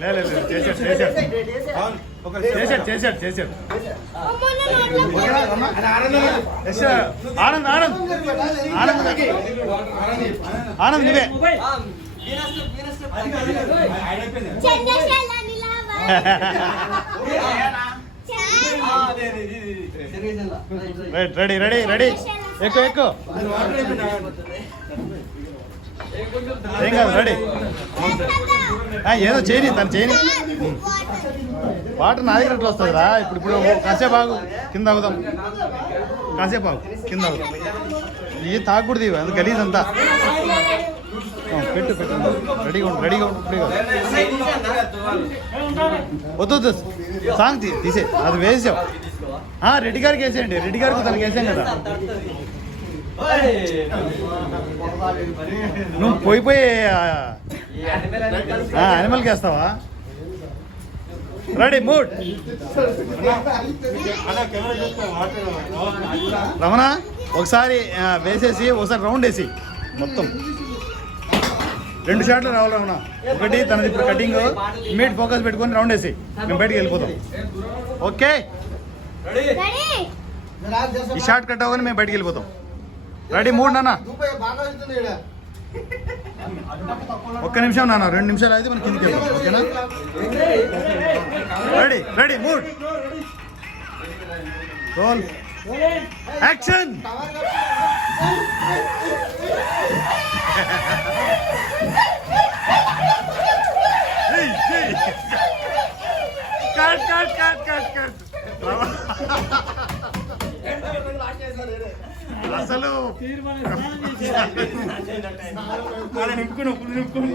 లే, లే, చేశాడు చేశాడు చేశాడు. ఆనంద్ ఆనంద్ ఆనంద్ ఆనంద్ నువ్వే చంద్రశేల నిలావా రైట్ రెడీ రెడీ రెడీ ఎక్కువ ఎక్కువ ఏం కాదు రెడీ ఏదో చేయని తను చేయని వాటర్ నా దగ్గర ఎట్లా వస్తుందిరా? ఇప్పుడు ఇప్పుడు కాసేపు ఆగు కింద ఆగుదాం. కాసేపు ఆగు కింద అవుదాం ఇది తాగకూడదు ఇవి అది గలీజ్ అంతా. పెట్టు పెట్టు. రెడీగా ఉండు రెడీగా ఉండు రెడీగా వద్దు వద్దు. సాంగ్ తీసే. అది వేసావు రెడ్డి గారికి వేసేయండి. రెడ్డి గారికి తనకి వేసాం కదా. నువ్వు పోయి పోయి అనిమల్కి వేస్తావా? రెడీ మూడ్ రమణ ఒకసారి వేసేసి ఒకసారి రౌండ్ వేసి మొత్తం. రెండు షాట్లు రావాలి అవునా ఒకటి తనది ఇప్పుడు కటింగ్ ఇమీడియట్ ఫోకస్ పెట్టుకొని రౌండ్ వేసి మేము బయటికి వెళ్ళిపోతాం. ఓకే? ఈ షార్ట్ కట్ అవ్వగానే మేము బయటికి వెళ్ళిపోతాం. రెడీ మూడు నాన్న. ఒక్క నిమిషం నాన్న రెండు నిమిషాలు అయితే మనం కిందికి వెళ్తాం ఓకేనా? Ready ready mood. Roll action cut cut cut అసలు నింపుకుని నింపుకుని